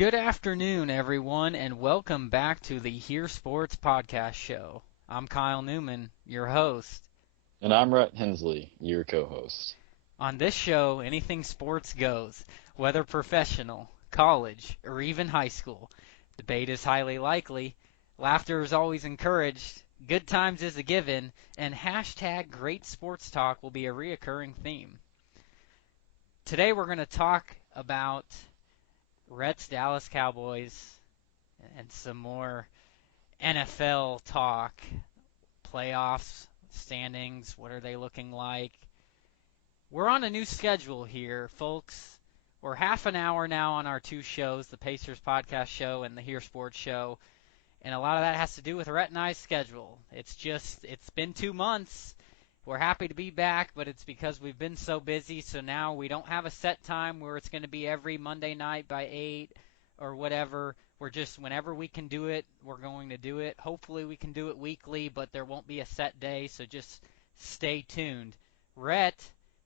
Good afternoon, everyone, and welcome back to the HearSports Podcast Show. I'm Kyle Newman, your host. And I'm Rhett Hensley, your co-host. On this show, anything sports goes, whether professional, college, or even high school. Debate is highly likely, laughter is always encouraged, good times is a given, and hashtag great sports talk will be a reoccurring theme. Today we're going to talk about Rhett's Dallas Cowboys and some more NFL talk, playoffs, standings, what are they looking like? We're on a new schedule here, folks. We're half an hour now on our two shows, the Pacers Podcast Show and the Hear Sports Show, and a lot of that has to do with Rhett and I's schedule. It's been 2 months. We're happy to be back, but it's because we've been so busy, so now we don't have a set time where it's going to be every Monday night by 8 or whatever. We're just, whenever we can do it, we're going to do it. Hopefully we can do it weekly, but there won't be a set day, so just stay tuned. Rhett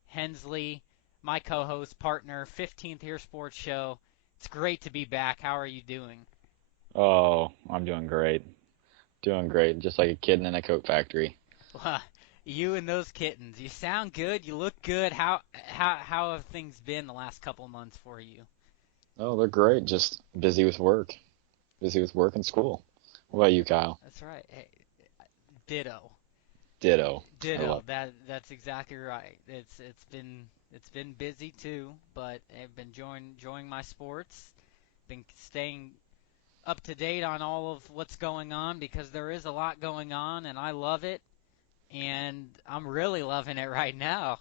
Hensley, my co-host, partner, 15th Here Sports Show. It's great to be back. How are you doing? Oh, I'm doing great. Doing great, just like a kid in a Coke factory. You and those kittens. You sound good. You look good. How have things been the last couple of months for you? Oh, they're great, just busy with work. Busy with work and school. What about you, Kyle? That's right. Hey, ditto. Ditto. I Ditto. love That's exactly right. It's been busy too, but I've been enjoying my sports. Been staying up to date on all of what's going on because there is a lot going on, and I love it. And I'm really loving it right now.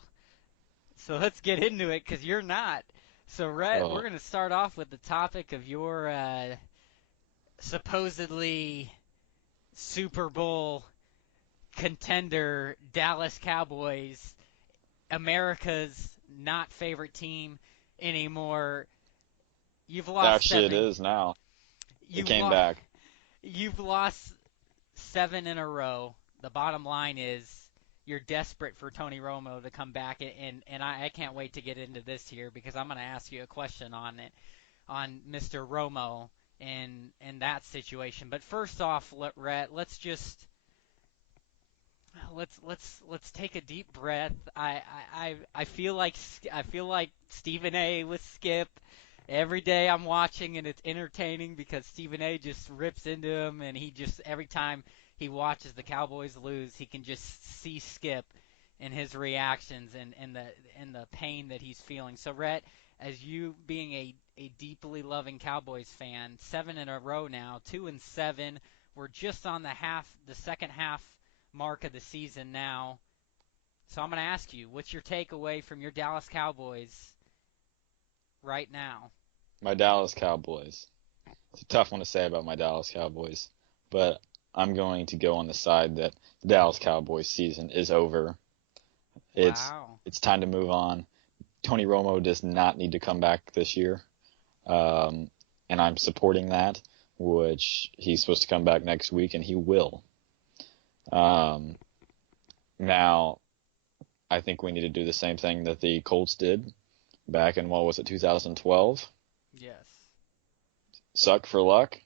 So let's get into it because you're not. So, Rhett, we're Oh, going to start off with the topic of your supposedly Super Bowl contender, Dallas Cowboys, America's not favorite team anymore. You've lost actually, it seven. is now. It You've came lost. back. You've lost seven in a row. The bottom line is you're desperate for Tony Romo to come back, and I can't wait to get into this here because I'm going to ask you a question on it, on Mr. Romo and that situation. But first off, Rhett, let's take a deep breath. I feel like Stephen A. with Skip. Every day I'm watching and it's entertaining because Stephen A. just rips into him and he just every time he watches the Cowboys lose, he can just see Skip and his reactions and the pain that he's feeling. So Rhett, as you being a deeply loving Cowboys fan, 7 in a row now, 2-7. We're just on the second half mark of the season now. So I'm going to ask you, what's your takeaway from your Dallas Cowboys right now? My Dallas Cowboys. It's a tough one to say about my Dallas Cowboys, but I'm going to go on the side that the Dallas Cowboys season is over. It's Wow. it's time to move on. Tony Romo does not need to come back this year. Um, and I'm supporting that, which he's supposed to come back next week, and he will. Um, Now, I think we need to do the same thing that the Colts did back in, what was it, 2012? Yes. Suck for luck.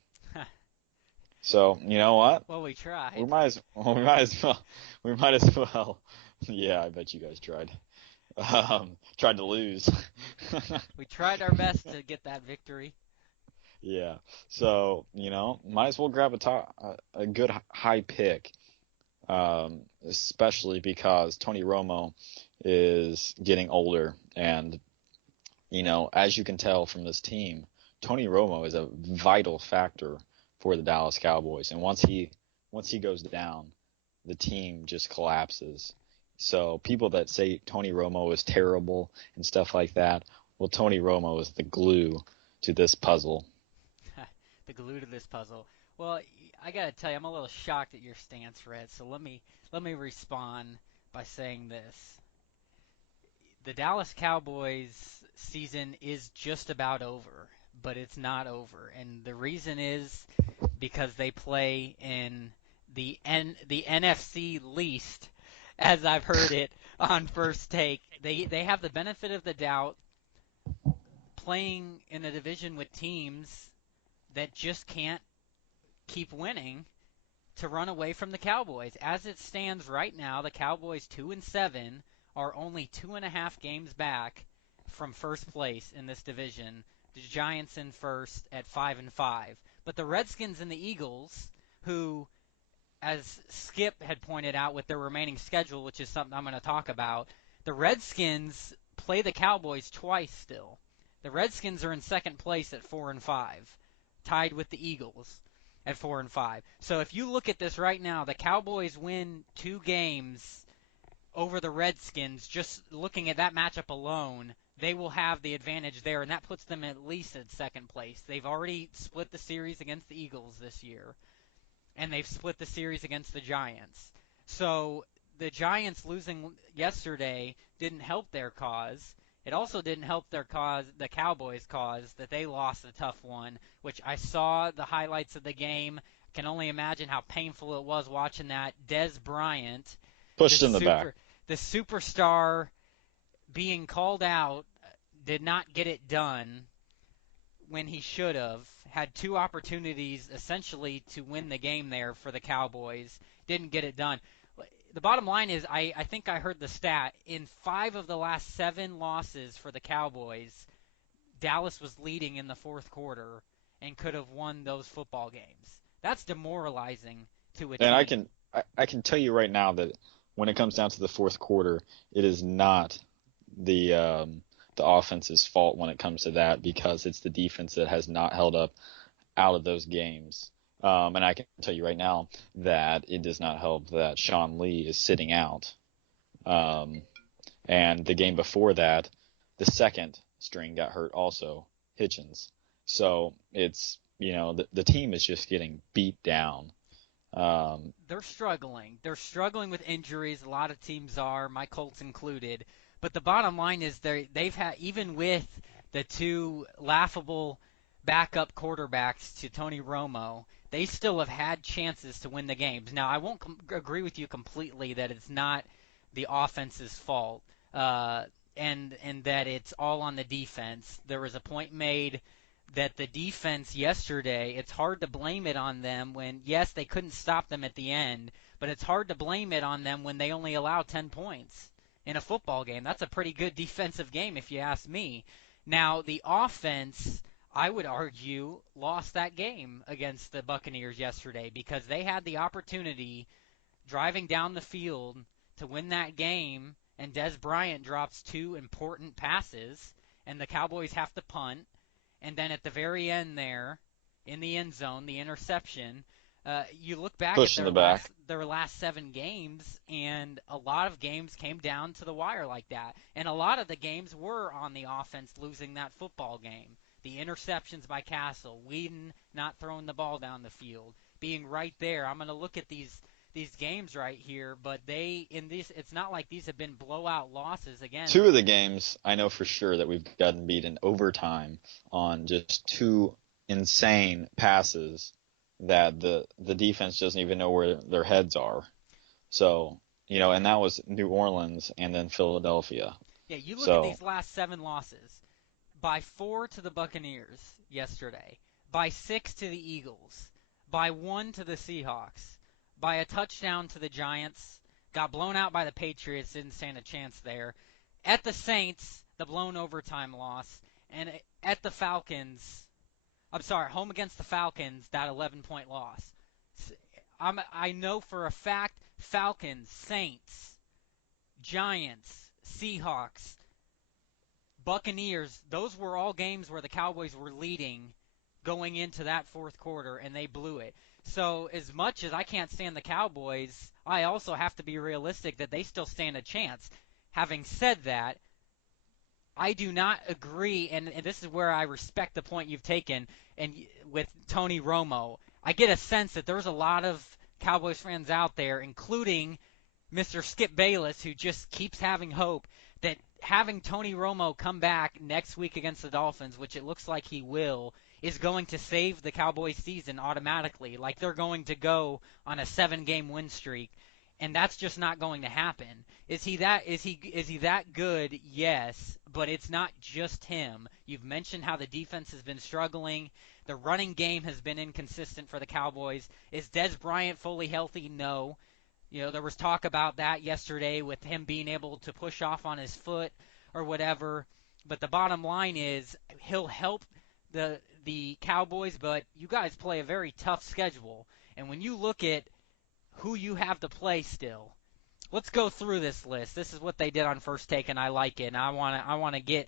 So, you know what? Well, we We tried. might as we might as well we might as well. Yeah, I bet you guys tried. Tried to lose. We tried our best to get that victory. Yeah. So, might as well grab a good high pick, especially because Tony Romo is getting older. And, as you can tell from this team, Tony Romo is a vital factor for the Dallas Cowboys. And once he goes down, the team just collapses. So people that say Tony Romo is terrible and stuff like that, well, Tony Romo is the glue to this puzzle. The glue to this puzzle. Well, I gotta tell you, I'm a little shocked at your stance, Red. So let me respond by saying this: the Dallas Cowboys season is just about over, but it's not over, and the reason is because they play in the NFC least, as I've heard it on First Take. They have the benefit of the doubt playing in a division with teams that just can't keep winning to run away from the Cowboys. As it stands right now, the Cowboys 2-7 are only 2.5 games back from first place in this division. The Giants in first at 5-5. But the Redskins and the Eagles, who, as Skip had pointed out with their remaining schedule, which is something I'm going to talk about, the Redskins play the Cowboys twice still. The Redskins are in second place at 4-5, tied with the Eagles at 4-5. So if you look at this right now, the Cowboys win 2 games over the Redskins. Just looking at that matchup alone, they will have the advantage there, and that puts them at least at second place. They've already split the series against the Eagles this year, and they've split the series against the Giants. So the Giants losing yesterday didn't help their cause. It also didn't help their cause, the Cowboys' cause, that they lost a tough one, which I saw the highlights of the game. Can only imagine how painful it was watching that. Dez Bryant, Pushed in the back. the superstar being called out, did not get it done when he should have. Had 2 opportunities essentially to win the game there for the Cowboys. Didn't get it done. The bottom line is, I think I heard the stat. In 5 of the last 7 losses for the Cowboys, Dallas was leading in the fourth quarter and could have won those football games. That's demoralizing to a team. And I can tell you right now that when it comes down to the fourth quarter, it is not the offense's fault when it comes to that, because it's the defense that has not held up out of those games. And I can tell you right now that it does not help that Sean Lee is sitting out. And the game before that, the second string got hurt also, Hitchens. So it's, the team is just getting beat down. They're struggling. They're struggling with injuries. A lot of teams are, my Colts included. But the bottom line is they've had, even with the 2 laughable backup quarterbacks to Tony Romo, they still have had chances to win the games. Now, I won't agree with you completely that it's not the offense's fault, and that it's all on the defense. There was a point made that the defense yesterday, it's hard to blame it on them when, yes, they couldn't stop them at the end, but it's hard to blame it on them when they only allow 10 points in a football game. That's a pretty good defensive game if you ask me. Now, the offense, I would argue, lost that game against the Buccaneers yesterday, because they had the opportunity driving down the field to win that game, and Dez Bryant drops 2 important passes, and the Cowboys have to punt. And then at the very end there, in the end zone, the interception, you look back at their last 7 games, and a lot of games came down to the wire like that. And a lot of the games were on the offense losing that football game. The interceptions by Castle, Whedon not throwing the ball down the field, being right there. I'm going to look at these games right here, but it's not like these have been blowout losses again. 2 of the games I know for sure that we've gotten beat in overtime on just 2 insane passes that the defense doesn't even know where their heads are. So, and that was New Orleans and then Philadelphia. Yeah, you look at these last 7 losses. By 4 to the Buccaneers yesterday, by 6 to the Eagles, by 1 to the Seahawks, by a touchdown to the Giants, got blown out by the Patriots, didn't stand a chance there. At the Saints, the blown overtime loss, and at the Falcons, home against the Falcons, that 11-point loss. I know for a fact Falcons, Saints, Giants, Seahawks, Buccaneers, those were all games where the Cowboys were leading going into that fourth quarter, and they blew it. So as much as I can't stand the Cowboys, I also have to be realistic that they still stand a chance. Having said that, I do not agree, and this is where I respect the point you've taken, and with Tony Romo. I get a sense that there's a lot of Cowboys fans out there, including Mr. Skip Bayless, who just keeps having hope that having Tony Romo come back next week against the Dolphins, which it looks like he will, is going to save the Cowboys season automatically. Like they're going to go on a 7-game win streak. and that's just not going to happen. Is he that good? Yes, but it's not just him. You've mentioned how the defense has been struggling. The running game has been inconsistent for the Cowboys. Is Des Bryant fully healthy? No. There was talk about that yesterday with him being able to push off on his foot or whatever. But the bottom line is he'll help the Cowboys, but you guys play a very tough schedule. And when you look at who you have to play still, let's go through this list. This is what they did on First Take, and I like it. And I want to get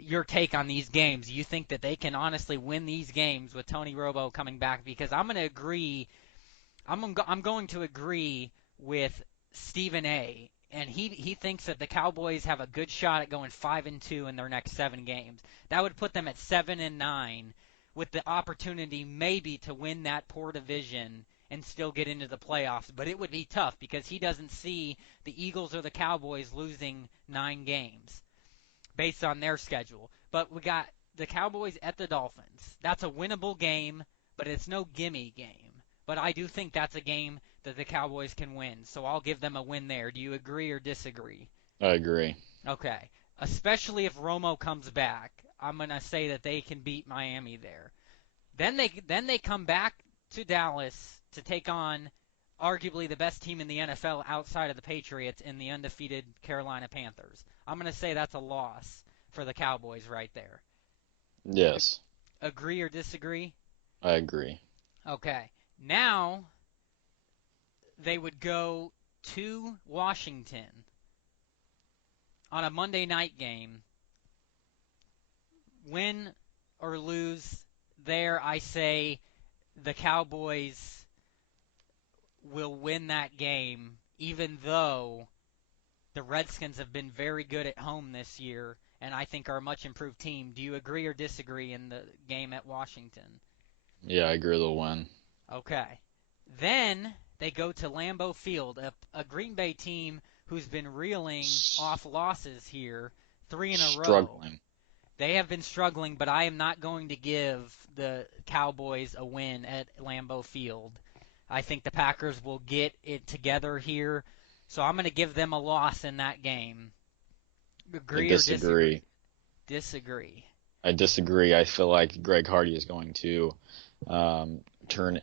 your take on these games. You think that they can honestly win these games with Tony Romo coming back? Because I'm going to agree. I'm going to agree with Stephen A. And he thinks that the Cowboys have a good shot at going 5-2 in their next 7 games. That would put them at 7-9, with the opportunity maybe to win that poor division and still get into the playoffs. But it would be tough because he doesn't see the Eagles or the Cowboys losing 9 games based on their schedule. But we got the Cowboys at the Dolphins. That's a winnable game, but it's no gimme game. But I do think that's a game that the Cowboys can win, so I'll give them a win there. Do you agree or disagree? I agree. Okay. Especially if Romo comes back, I'm going to say that they can beat Miami there. Then they come back to Dallas to take on arguably the best team in the NFL outside of the Patriots in the undefeated Carolina Panthers. I'm going to say that's a loss for the Cowboys right there. Yes. Agree or disagree? I agree. Okay. Now they would go to Washington on a Monday night game. Win or lose there, I say the Cowboys will win that game, even though the Redskins have been very good at home this year and I think are a much improved team. Do you agree or disagree in the game at Washington? Yeah, I agree they'll win. Okay. Then they go to Lambeau Field, a Green Bay team who's been reeling off losses here, 3 in a row. Struggling. They have been struggling, but I am not going to give the Cowboys a win at Lambeau Field. I think the Packers will get it together here, so I'm going to give them a loss in that game. Agree I disagree. or disagree? Disagree. I disagree. I feel like Greg Hardy is going to turn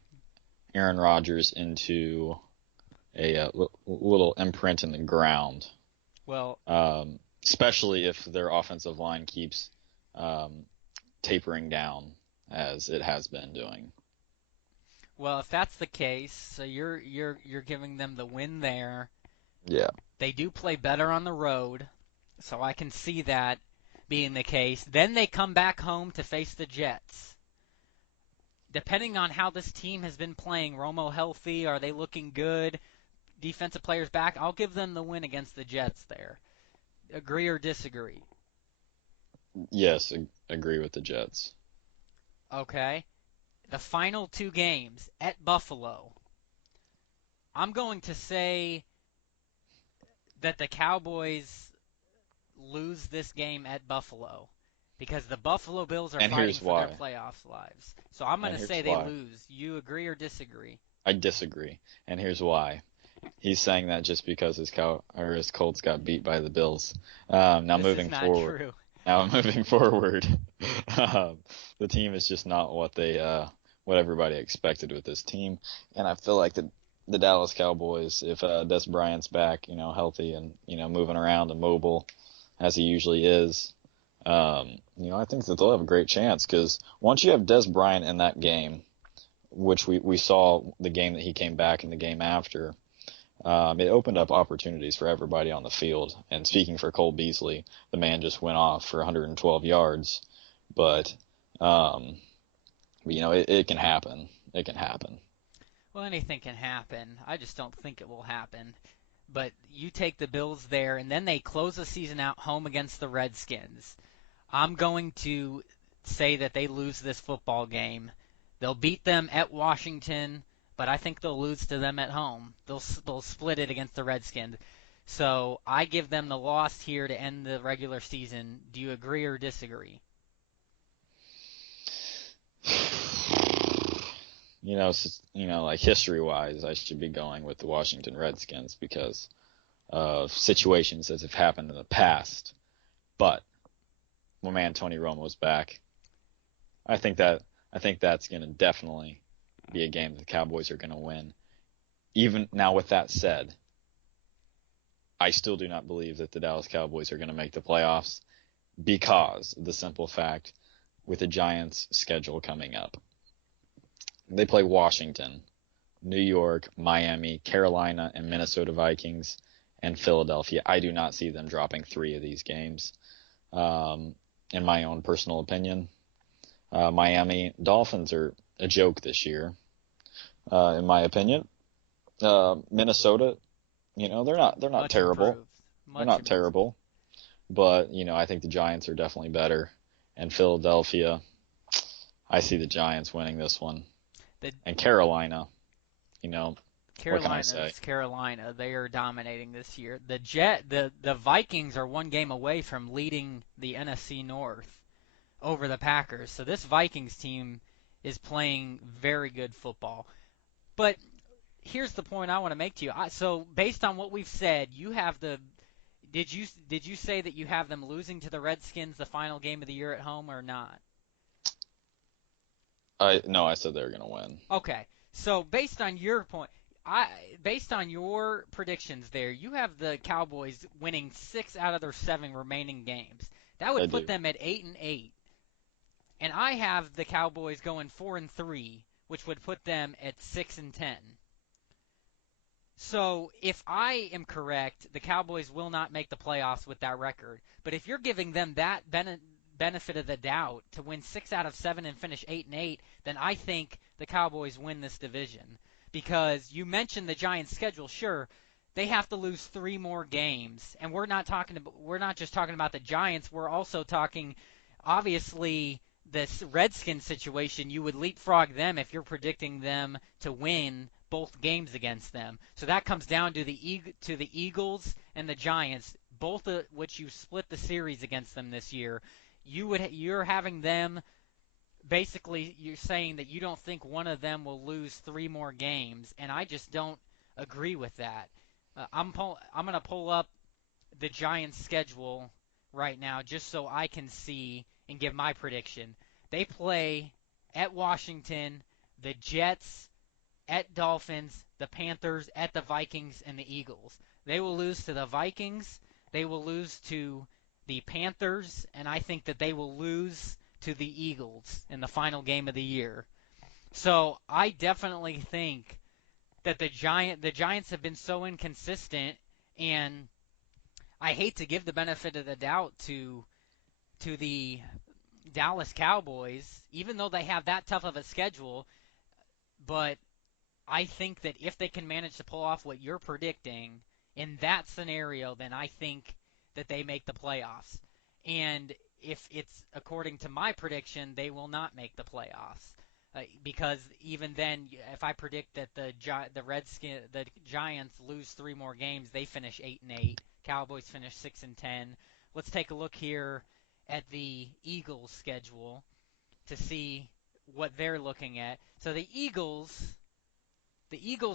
Aaron Rodgers into a little imprint in the ground. Well, especially if their offensive line keeps tapering down as it has been doing. Well, if that's the case, so you're giving them the win there. Yeah. They do play better on the road, so I can see that being the case. Then they come back home to face the Jets. Depending on how this team has been playing, Romo healthy, are they looking good? Defensive players back, I'll give them the win against the Jets there. Agree or disagree? Yes, agree with the Jets. Okay. The final 2 games at Buffalo. I'm going to say that the Cowboys lose this game at Buffalo because the Buffalo Bills are fighting for their playoffs lives. So I'm going to say they lose. You agree or disagree? I disagree, and here's why. He's saying that just because his Colts got beat by the Bills. Now this moving is not forward. True. Now moving forward, the team is just not what everybody expected with this team, and I feel like the Dallas Cowboys, if Des Bryant's back, healthy and moving around and mobile as he usually is, I think that they'll have a great chance because once you have Des Bryant in that game, which we saw the game that he came back and the game after. It opened up opportunities for everybody on the field. And speaking for Cole Beasley, the man just went off for 112 yards. But it can happen. It can happen. Well, anything can happen. I just don't think it will happen. But you take the Bills there, and then they close the season out home against the Redskins. I'm going to say that they lose this football game. They'll beat them at Washington, but I think they'll lose to them at home. They'll split it against the Redskins. So I give them the loss here to end the regular season. Do you agree or disagree? like history-wise, I should be going with the Washington Redskins because of situations that have happened in the past. But my man Tony Romo's back. I think that's going to definitely be a game that the Cowboys are going to win. Even now, with that said, I still do not believe that the Dallas Cowboys are going to make the playoffs because of the simple fact with the Giants' schedule coming up. They play Washington, New York, Miami, Carolina, and Minnesota Vikings, and Philadelphia. I do not see them dropping 3 of these games, in my own personal opinion. Miami Dolphins are a joke this year, in my opinion. Minnesota, they're not Much terrible. improved. They're Much not improved. terrible, but I think the Giants are definitely better. And Philadelphia, I see the Giants winning this one. And Carolina, what can I say? Carolina. They are dominating this year. The Vikings are 1 game away from leading the NFC North over the Packers. So this Vikings team is playing very good football. But here's the point I want to make to you. So based on what we've said, you have the did you say that you have them losing to the Redskins the final game of the year at home or not? No, I said they were gonna win. Okay. So based on your point, based on your predictions there, you have the Cowboys winning 6 out of their 7 remaining games. That would put them at 8-8. And I have the Cowboys going 4-3, which would put them at 6-10. So if I am correct, the Cowboys will not make the playoffs with that record. But if you're giving them that benefit of the doubt to win 6 out of 7 and finish 8-8, then I think the Cowboys win this division. Because you mentioned the Giants' schedule, sure, they have to lose 3 more games, and we're not just talking about the Giants. We're also talking, obviously, this Redskins situation. You would leapfrog them if you're predicting them to win both games against them. So that comes down to the Eagles and the Giants, both of which you split the series against them this year. You're having them basically. You're saying that you don't think one of them will lose 3 more games, and I just don't agree with that. I'm going to pull up the Giants' schedule right now just so I can see and give my prediction. They play at Washington, the Jets, at Dolphins, the Panthers, at the Vikings, and the Eagles. They will lose to the Vikings. They will lose to the Panthers, and I think that they will lose to the Eagles in the final game of the year. So I definitely think that the Giants have been so inconsistent, and I hate to give the benefit of the doubt to the Dallas Cowboys, even though they have that tough of a schedule, but I think that if they can manage to pull off what you're predicting in that scenario, then I think that they make the playoffs. And if it's according to my prediction, they will not make the playoffs. Because even then, if I predict that the Giants lose 3 more games, they finish 8-8. Cowboys finish 6-10. Let's take a look here at the Eagles' schedule to see what they're looking at. So the Eagles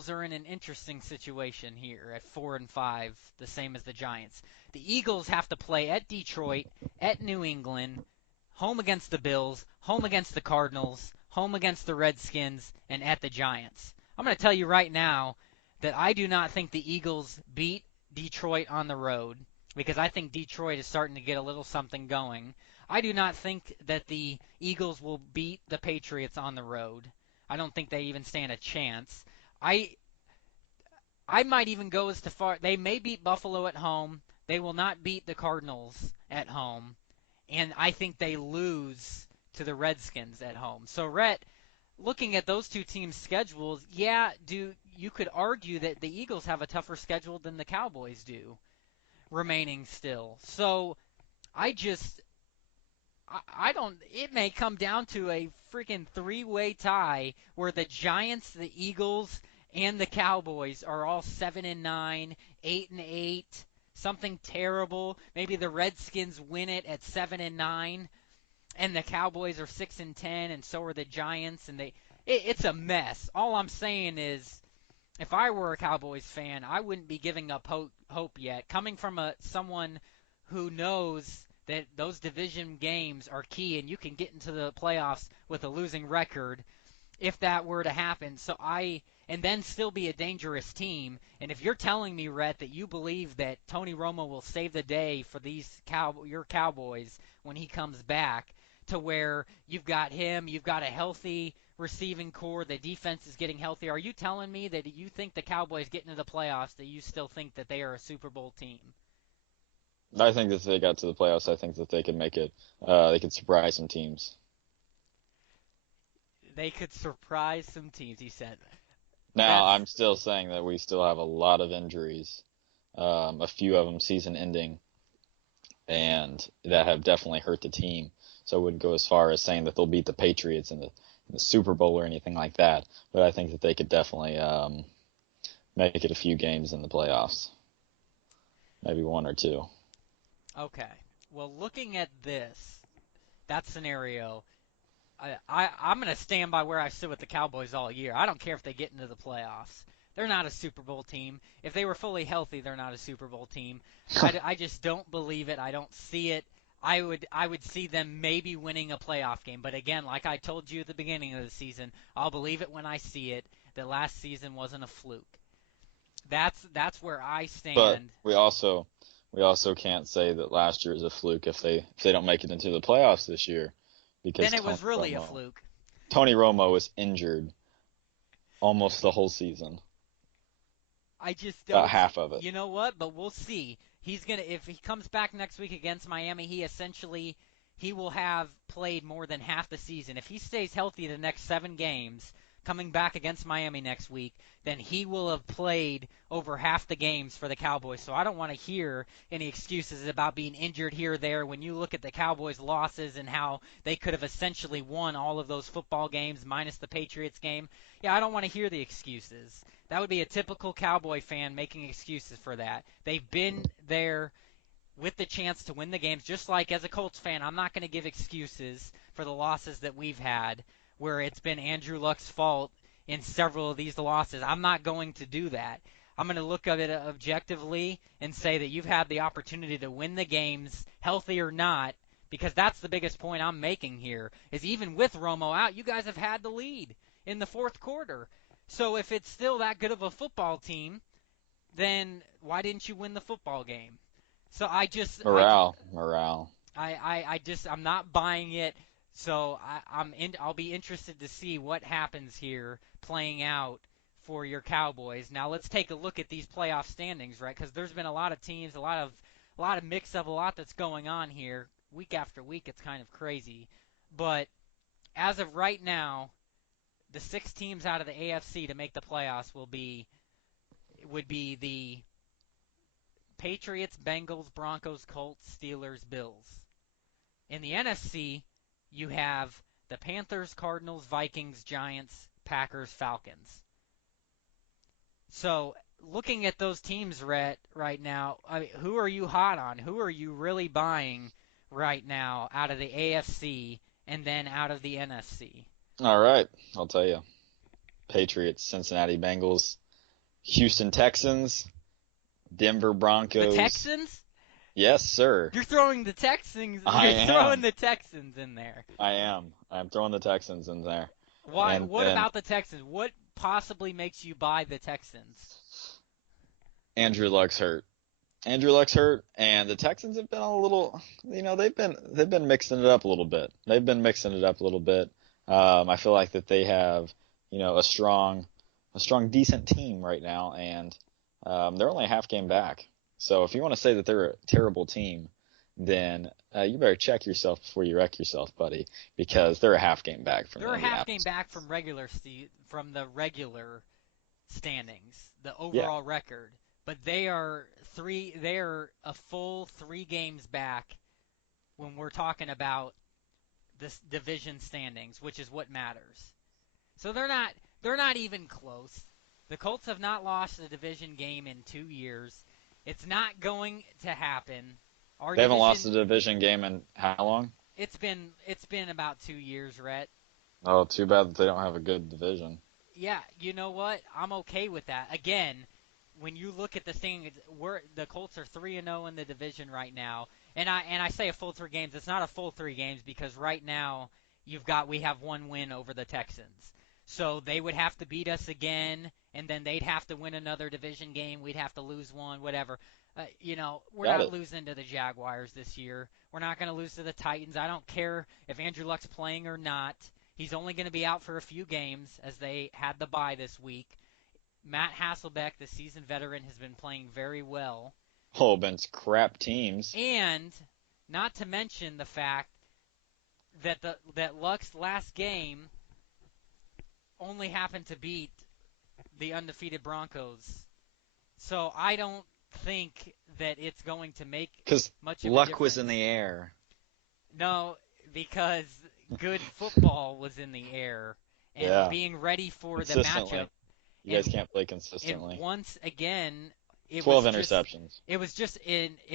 are in an interesting situation here at 4-5, the same as the Giants. The Eagles have to play at Detroit, at New England, home against the Bills, home against the Cardinals, home against the Redskins, and at the Giants. I'm going to tell you right now that I do not think the Eagles beat Detroit on the road because I think Detroit is starting to get a little something going. I do not think that the Eagles will beat the Patriots on the road. I don't think they even stand a chance. I might even go as far. They may beat Buffalo at home. They will not beat the Cardinals at home. And I think they lose to the Redskins at home. So, Rhett, looking at those two teams' schedules, you could argue that the Eagles have a tougher schedule than the Cowboys do, remaining still. So, I don't. It may come down to a freaking 3-way tie where the Giants, the Eagles, and the Cowboys are all 7-9, 8-8, something terrible. Maybe the Redskins win it at 7-9, and the Cowboys are 6-10, and so are the Giants. And it's a mess. All I'm saying is, if I were a Cowboys fan, I wouldn't be giving up hope yet. Coming from someone who knows that those division games are key and you can get into the playoffs with a losing record if that were to happen. And then still be a dangerous team. And if you're telling me, Rhett, that you believe that Tony Romo will save the day for your Cowboys when he comes back, to where you've got him, you've got a healthy receiving core, the defense is getting healthy. Are you telling me that you think the Cowboys get into the playoffs, that you still think that they are a Super Bowl team? I think that if they got to the playoffs, I think that they could make it. They could surprise some teams. They could surprise some teams, he said. Now, That's I'm still saying that we still have a lot of injuries, a few of them season-ending, and that have definitely hurt the team. So I wouldn't go as far as saying that they'll beat the Patriots in the Super Bowl or anything like that. But I think that they could definitely make it a few games in the playoffs, maybe one or two. okay. Well, looking at that scenario, I'm going to stand by where I stood with the Cowboys all year. I don't care if they get into the playoffs. They're not a Super Bowl team. If they were fully healthy, they're not a Super Bowl team. I just don't believe it. I don't see it. I would see them maybe winning a playoff game. But again, like I told you at the beginning of the season, I'll believe it when I see it, that last season wasn't a fluke. That's where I But stand. we also can't say that last year is a fluke if they don't make it into the playoffs this year, because Then it was really a fluke. Tony Romo was injured almost the whole season, I just about don't. half of it. You know what? But we'll see. If he comes back next week against Miami, he will have played more than half the season. If he stays healthy the next 7 games, coming back against Miami next week, then he will have played over half the games for the Cowboys. So I don't want to hear any excuses about being injured here or there when you look at the Cowboys' losses and how they could have essentially won all of those football games minus the Patriots game. Yeah, I don't want to hear the excuses. That would be a typical Cowboy fan making excuses for that. They've been there with the chance to win the games, just like as a Colts fan, I'm not going to give excuses for the losses that we've had where it's been Andrew Luck's fault in several of these losses. I'm not going to do that. I'm going to look at it objectively and say that you've had the opportunity to win the games, healthy or not, because that's the biggest point I'm making here, is even with Romo out, you guys have had the lead in the fourth quarter. So if it's still that good of a football team, then why didn't you win the football game? So Morale. I'm not buying it. So I'll be interested to see what happens here playing out for your Cowboys. Now let's take a look at these playoff standings, right? Because there's been a lot of teams, a lot of mix up, a lot that's going on here week after week. It's kind of crazy, but as of right now, the 6 teams out of the AFC to make the playoffs would be the Patriots, Bengals, Broncos, Colts, Steelers, Bills. In the NFC, you have the Panthers, Cardinals, Vikings, Giants, Packers, Falcons. So, looking at those teams right now, who are you hot on? Who are you really buying right now out of the AFC and then out of the NFC? All right, I'll tell you. Patriots, Cincinnati Bengals, Houston Texans, Denver Broncos. The Texans? Yes, sir. You're throwing the Texans. I You're am. throwing the Texans in there. I am. I'm throwing the Texans in there. Why? And What then about the Texans? What possibly makes you buy the Texans? Andrew Luck's hurt. Andrew Luck's hurt, and the Texans have been a little, they've been mixing it up a little bit. I feel like that they have, a strong, decent team right now, and they're only a half game back. So if you want to say that they're a terrible team, then you better check yourself before you wreck yourself, buddy, because they're a half game back from. They're a half game back from the regular standings, the overall record. But they are a full 3 games back when we're talking about this division standings, which is what matters. So they're not even close. The Colts have not lost a division game in 2 years. It's not going to happen. They haven't lost a division game in how long? It's been about 2 years, Rhett. Oh, too bad that they don't have a good division. Yeah, you know what? I'm okay with that. Again, when you look at the thing, the Colts are 3-0 in the division right now, and I say a full 3 games. It's not a full 3 games because right now we have one win over the Texans, so they would have to beat us again, and then they'd have to win another division game. We'd have to lose one, whatever. We're Got not it. losing to the Jaguars this year. We're not going to lose to the Titans. I don't care if Andrew Luck's playing or not. He's only going to be out for a few games as they had the bye this week. Matt Hasselbeck, the seasoned veteran, has been playing very well. Oh, against crap teams. And not to mention the fact that Luck's last game only happened to beat the undefeated Broncos. So I don't think that it's going to make Because much of a luck was in difference. the air. No, because good football was in the air and Yeah, being ready for the matchup. consistently. You guys And can't play and consistently. once again, it 12 was just interceptions. it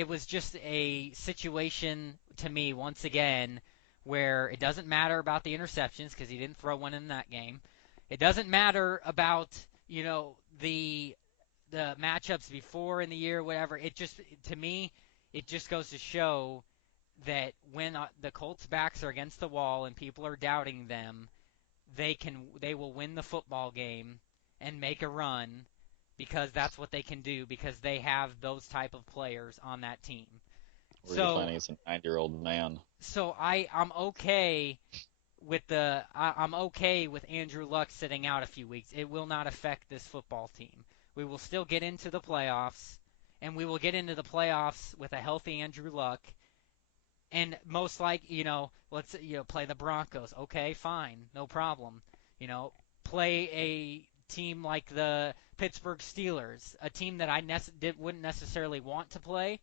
was just a situation to me once again where it doesn't matter about the interceptions because he didn't throw one in that game. It doesn't matter about the matchups before in the year, whatever. It just to me it just goes to show that when the Colts' backs are against the wall and people are doubting them, they will win the football game and make a run because that's what they can do because they have those type of players on that team. Where you're playing So against a 90-year-old man. I'm okay with I'm okay with Andrew Luck sitting out a few weeks. It will not affect this football team. We will still get into the playoffs, and we will get into the playoffs with a healthy Andrew Luck. And most like, let's play the Broncos. Okay, fine, no problem. You know, play a team like the Pittsburgh Steelers, a team that wouldn't necessarily want to play,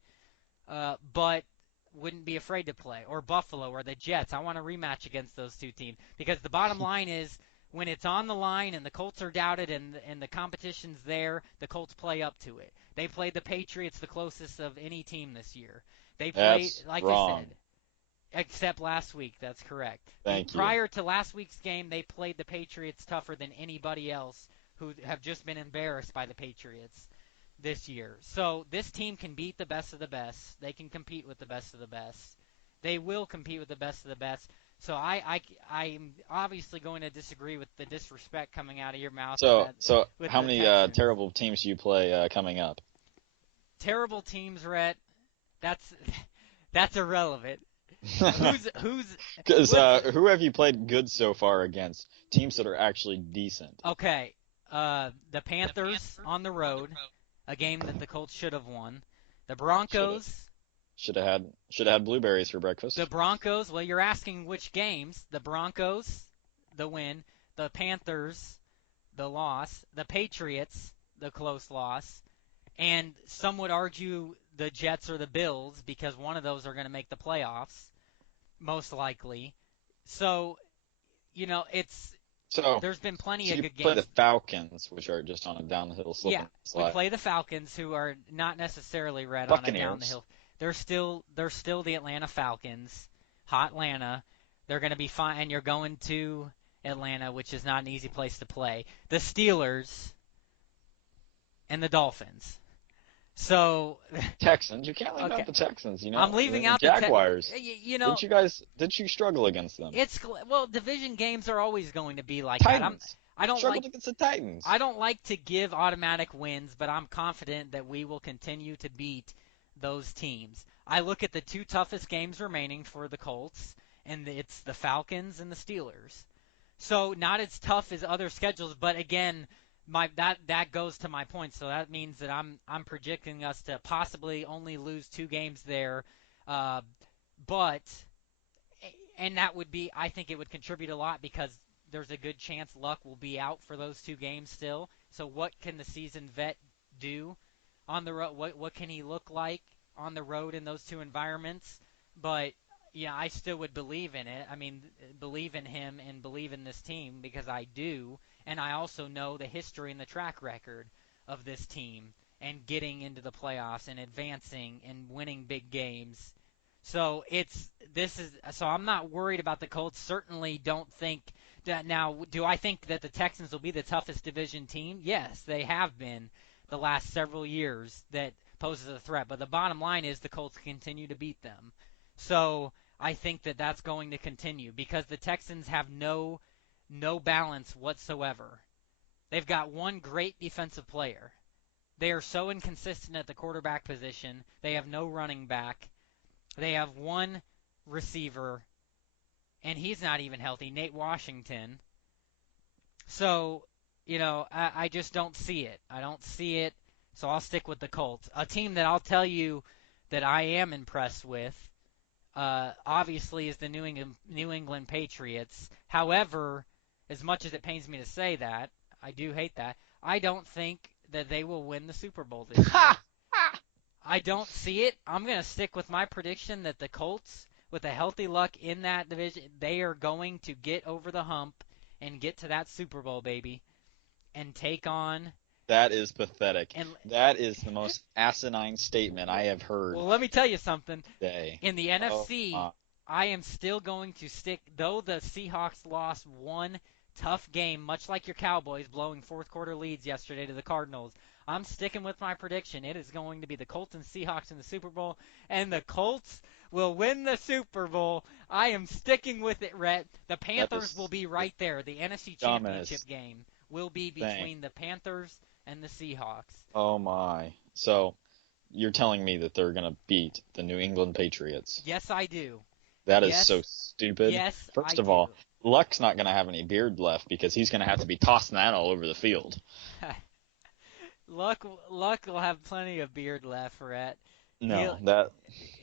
but wouldn't be afraid to play, or Buffalo or the Jets. I want a rematch against those two teams because the bottom line is when it's on the line and the Colts are doubted and the competition's there, the Colts play up to it. They played the Patriots the closest of any team this year. They played, That's like I said, wrong. except last week. That's correct. Thank you. Prior to last week's game, they played the Patriots tougher than anybody else who have just been embarrassed by the Patriots this year. So this team can beat the best of the best. They can compete with the best of the best. They will compete with the best of the best. So I'm obviously going to disagree with the disrespect coming out of your mouth So with how the many Texans. terrible teams do you play coming up? Terrible teams, Rhett. That's that's irrelevant. Who's Because let's who have you played good so far against? Teams that are actually decent. Okay. The Panthers on the road, a game that the Colts should have won. The Should have. Broncos, Should have had blueberries for breakfast. well, you're asking which games. The Broncos, the win. The Panthers, the loss. The Patriots, the close loss. And some would argue the Jets or the Bills because one of those are going to make the playoffs, most likely. So, it's So there's been plenty so of you good play the games. Falcons, which are just on a downhill slip Yeah, and we slide. play the Falcons, who are not necessarily red on a down the Buccaneers hill. They're still the Atlanta Falcons, hot Atlanta. They're going to be fine, and you're going to Atlanta, which is not an easy place to play. The Steelers and the Dolphins. So, Texans. You can't leave okay, out the Texans, I'm and leaving then the out Jaguars. you know, Didn't you struggle against them? division games are always going to be like that. Titans. I don't like Struggled against the Titans. I don't like to give automatic wins, but I'm confident that we will continue to beat those teams. I look at the two toughest games remaining for the Colts, and it's the Falcons and the Steelers. So not as tough as other schedules, but again, that goes to my point. So that means that I'm projecting us to possibly only lose 2 games there, uh, but and that would be I think it would contribute a lot because there's a good chance Luck will be out for those 2 games still. So what can the seasoned vet do on the road? What can he look like on the road in those two environments? But yeah, I still would believe in it. I mean, believe in him and believe in this team because I do, and I also know the history and the track record of this team and getting into the playoffs and advancing and winning big games. So I'm not worried about the Colts. Certainly don't think Now, do I think that the Texans will be the toughest division team? Yes, they have been the last several years that poses a threat. But the bottom line is the Colts continue to beat them. So I think that that's going to continue because the Texans have no balance whatsoever. They've got one great defensive player. They are so inconsistent at the quarterback position. They have no running back. They have one receiver, and he's not even healthy, Nate Washington. So, I just don't see it. I don't see it, so I'll stick with the Colts. A team that I'll tell you that I am impressed with, obviously, is the New England Patriots. However, as much as it pains me to say that, I do hate that, I don't think that they will win the Super Bowl this year. I don't see it. I'm going to stick with my prediction that the Colts, with a healthy luck in that division, they are going to get over the hump and get to that Super Bowl, baby, and take on. That is pathetic. And That is the most asinine statement I have heard well, let me tell you something. today. In the NFC, my. I am still going to stick, though the Seahawks lost one tough game, much like your Cowboys blowing fourth quarter leads yesterday to the Cardinals. I'm sticking with my prediction. It is going to be the Colts and Seahawks in the Super Bowl, and the Colts will win the Super Bowl. I am sticking with it, Rhett. The Panthers will be right there. The NFC Championship game will be between the Panthers and the Seahawks. Oh, my. So you're telling me that they're going to beat the New England Patriots? Yes, I do. That is so stupid. Yes, First I of all, do. Luck's not going to have any beard left because he's going to have to be tossing that all over the field. Luck will have plenty of beard left, Rhett. No,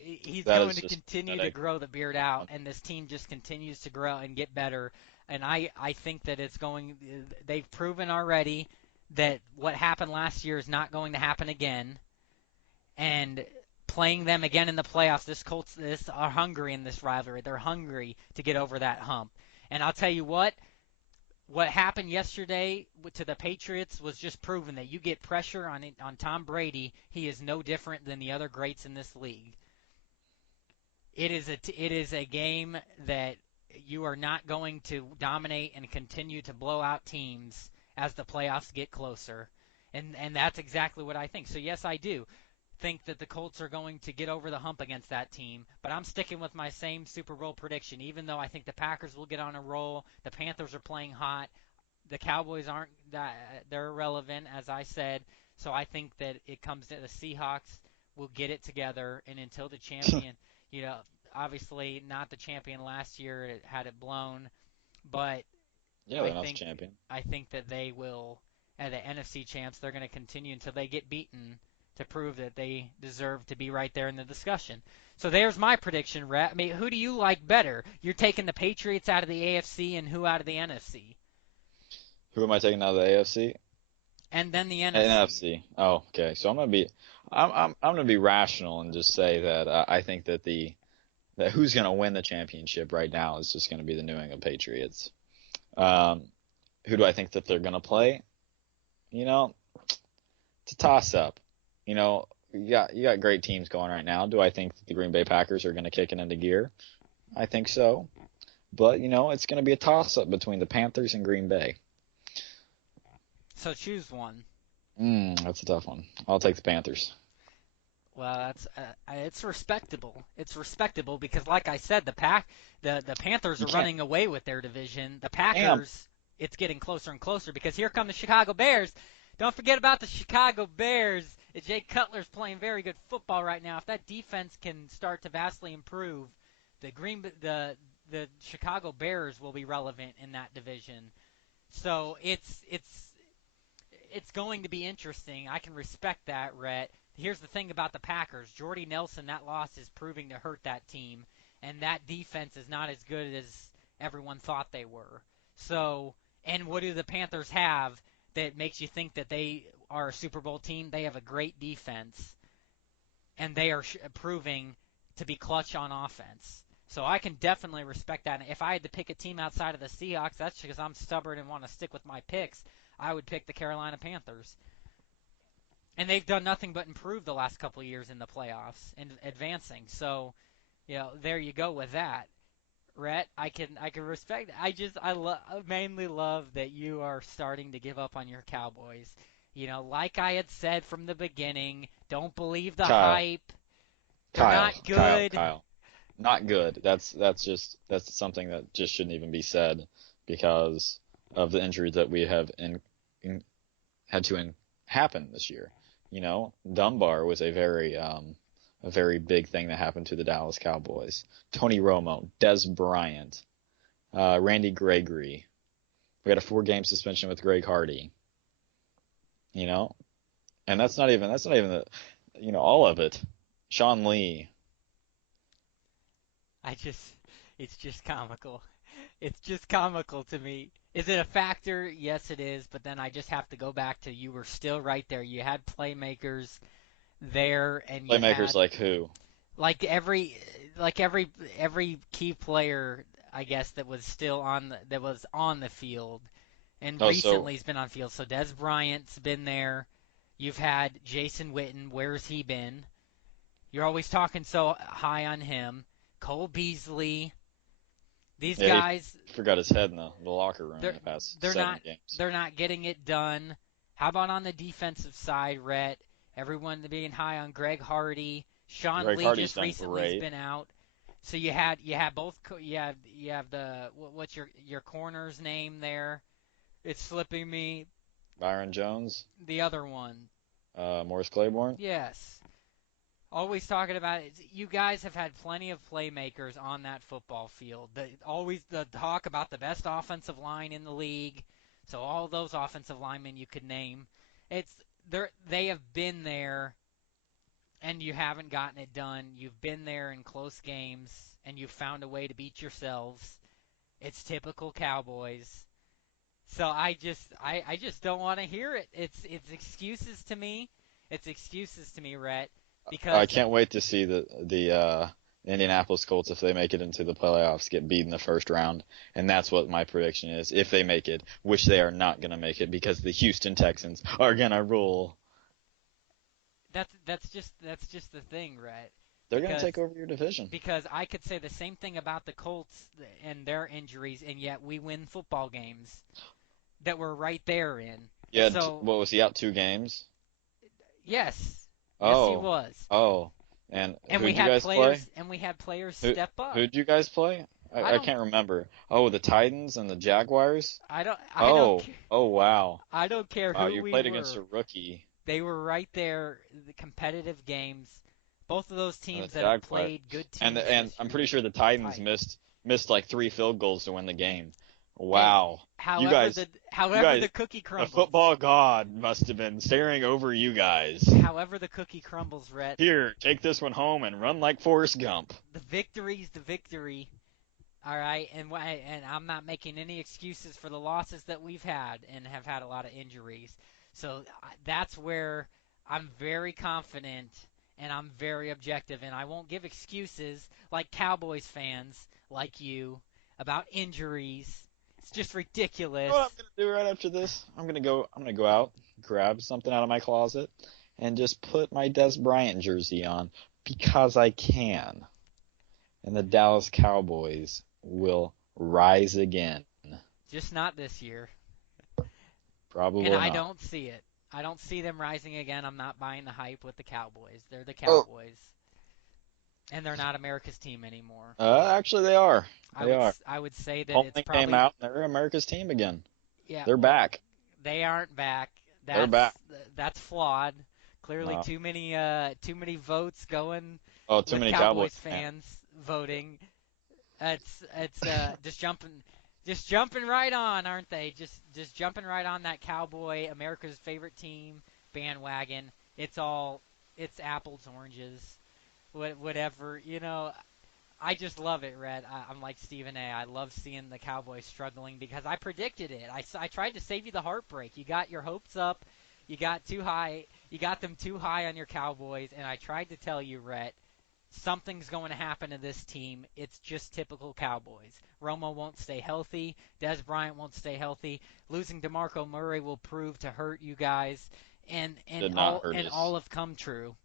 He's that going is to just continue to pathetic. grow the beard out, and this team just continues to grow and get better. And I think that they've proven already that what happened last year is not going to happen again. And playing them again in the playoffs, this are hungry in this rivalry. They're hungry to get over that hump. And I'll tell you what happened yesterday to the Patriots was just proven that you get pressure on Tom Brady, he is no different than the other greats in this league. It is a game that you are not going to dominate and continue to blow out teams as the playoffs get closer. And that's exactly what I think. So yes, I do think that the Colts are going to get over the hump against that team, but I'm sticking with my same Super Bowl prediction, even though I think the Packers will get on a roll. The Panthers are playing hot. The Cowboys aren't that, they're irrelevant, as I said. So I think that it comes to the Seahawks will get it together, and until the champion, obviously not the champion last year, it had it blown, but Yeah, they're not the champion. I think that they will, the NFC champs, they're going to continue until they get beaten to prove that they deserve to be right there in the discussion. So there's my prediction, Rhett. I mean, who do you like better? You're taking the Patriots out of the AFC and who out of the NFC? Who am I taking out of the AFC? And then the NFC. NFC. Oh, okay. So I'm gonna be rational and just say that I think that that who's gonna win the championship right now is just gonna be the New England Patriots. Who do I think that they're gonna play? It's a toss up. You got great teams going right now. Do I think that the Green Bay Packers are gonna kick it into gear? I think so. But it's gonna be a toss up between the Panthers and Green Bay. So choose one. That's a tough one. I'll take the Panthers. Well, it's respectable. It's respectable because, like I said, the Panthers are running away with their division. The Packers, it's getting closer and closer because here come the Chicago Bears. Don't forget about the Chicago Bears. Jay Cutler's playing very good football right now. If that defense can start to vastly improve, the Chicago Bears will be relevant in that division. So it's going to be interesting. I can respect that, Rhett. Here's the thing about the Packers. Jordy Nelson, that loss is proving to hurt that team, and that defense is not as good as everyone thought they were. So, and what do the Panthers have that makes you think that they are a Super Bowl team? They have a great defense, and they are proving to be clutch on offense. So I can definitely respect that. And if I had to pick a team outside of the Seahawks, that's because I'm stubborn and want to stick with my picks. I would pick the Carolina Panthers. And they've done nothing but improve the last couple of years in the playoffs and advancing. So, there you go with that. Rhett, I can respect. I mainly love that you are starting to give up on your Cowboys. Like I had said from the beginning, don't believe the Kyle, hype. They're Kyle, not Kyle, good. Kyle. Not good. That's something that just shouldn't even be said because of the injuries that we have in had to happen this year. Dunbar was a very big thing that happened to the Dallas Cowboys. Tony Romo, Des Bryant, Randy Gregory. We had a 4-game suspension with Greg Hardy. You know, and that's not even all of it. Sean Lee. I just, it's just comical. It's just comical to me. Is it a factor? Yes, it is. But then I just have to go back to you were still right there. You had playmakers there, and you Playmakers had like who? like every like every key player, I guess, that was on the field and Oh, so recently has been on field. So Des Bryant's been there. You've had Jason Witten. Where's he been? You're always talking so high on him. Cole Beasley. These yeah, he guys, forgot his head in the locker room in they're the past they're seven not games. they're not getting it done. How about on the defensive side, Rhett? Everyone being high on Greg Hardy. Sean Greg Lee Hardy's just done recently has great. been out. So you had both you have the what's your corner's name there? It's slipping me. Byron Jones, The other one. Morris Claiborne. Yes. Always talking about it. You guys have had plenty of playmakers on that football field. Always the talk about the best offensive line in the league. So all those offensive linemen you could name, it's they have been there, and you haven't gotten it done. You've been there in close games, and you've found a way to beat yourselves. It's typical Cowboys. So I just don't want to hear it. It's excuses to me. It's excuses to me, Rhett, I because can't wait to see the Indianapolis Colts, if they make it into the playoffs, get beat in the first round, and that's what my prediction is. If they make it, which they are not going to make it because the Houston Texans are going to rule. that's just the thing, right? They're going to Because take over your division. because I could say the same thing about the Colts and their injuries, and yet we win football games that we're right there in. Yeah, So what was he out 2 games? yes, yes he Oh, was, oh, and and we who'd you had guys play? players and we had players Who step up. who'd you guys play? I I don't can't remember. Oh, the Titans and the Jaguars. I don't Oh, care. oh wow, I don't care wow, who you we played against a were. rookie, They were right there, the competitive games. Both of those the teams that have Jaguars, played good and teams and this I'm year, pretty sure the Titans Titans. missed like 3 field goals to win the game. Hey, Wow, you however guys, the you however guys, the cookie the crumbles, football god must have been staring over you guys. however the cookie crumbles, Rhett, Here, take this one home and run like Forrest Gump. the victory's the victory. All right, and I'm not making any excuses for the losses that we've had and have had a lot of injuries. So that's where I'm very confident and I'm very objective, and I won't give excuses like Cowboys fans like you about injuries. It's just You ridiculous. know what I'm gonna do right after this? I'm gonna go out, grab something out of my closet, and just put my Des Bryant jersey on because I can. And the Dallas Cowboys will rise again. Just not this year. And Probably I not. don't see it. I don't see them rising again. I'm not buying the hype with the Cowboys. They're the Oh, Cowboys, and they're not America's team anymore. actually they are. I They would are. I would say that it's Polling came probably out, and they're America's team again. yeah. They're Well, back. they aren't back. They're back. That's flawed. Clearly, No. too many votes going Oh, too with many Cowboys Cowboys fans. fans voting. It's just jumping right on, aren't they? Just jumping right on that Cowboy America's favorite team bandwagon. It's apples oranges, whatever. I just love it, Red. I'm like Stephen A. I love seeing the Cowboys struggling because I predicted it. I tried to save you the heartbreak. You got your hopes up. You got too high. You got them too high on your Cowboys, and I tried to tell you, Rhett, something's going to happen to this team. It's just typical Cowboys. Romo won't stay healthy. Des Bryant won't stay healthy. Losing DeMarco Murray will prove to hurt you guys, and and Did not all hurt and us. all have come true.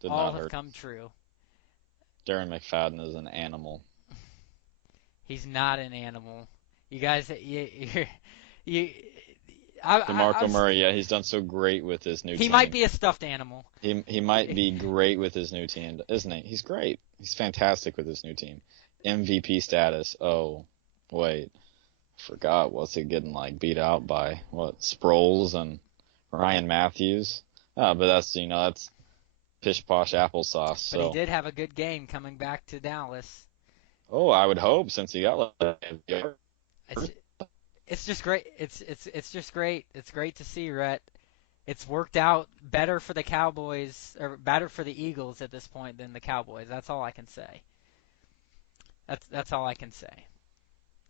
Did All not have hurt come us. true. Darren McFadden is an animal. He's not an animal. You guys, you I, I, DeMarco I've, Murray, yeah, he's done so great with his new he might team. be a stuffed animal. He might be great with his new team, isn't he? He's great. He's fantastic with his new team. MVP status. Oh, wait. Forgot. What's he getting like beat out by? What? Sproles and Ryan Matthews? But that's pish posh applesauce. But he So, did have a good game coming back to Dallas. oh, I would hope since he got like It's it's just great. It's just great. It's great to see, Rhett. It's worked out better for the Cowboys or better for the Eagles at this point than the Cowboys. That's all I can say. That's all I can say.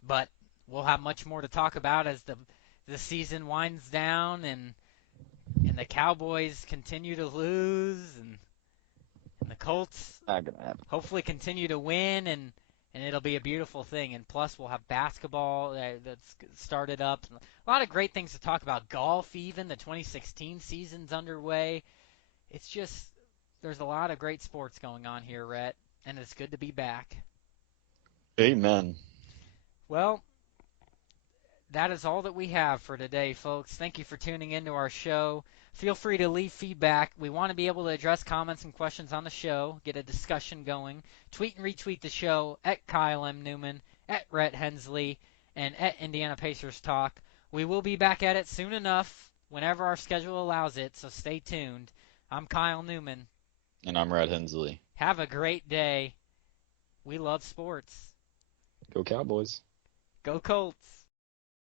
But we'll have much more to talk about as the season winds down and the Cowboys continue to lose and the Colts not gonna happen. hopefully continue to win and it'll be a beautiful thing. And plus we'll have basketball that's started up. A lot of great things to talk about. Golf even. The 2016 season's underway. It's just there's a lot of great sports going on here, Rhett, and it's good to be back. Amen. Well, that is all that we have for today, folks. Thank you for tuning into our show. Feel free to leave feedback. We want to be able to address comments and questions on the show, get a discussion going. Tweet and retweet the show at Kyle M. Newman, at Rhett Hensley, and at Indiana Pacers Talk. We will be back at it soon enough, whenever our schedule allows it, so stay tuned. I'm Kyle Newman. And I'm Red Hensley. Have a great day. We love sports. Go Cowboys. Go Colts.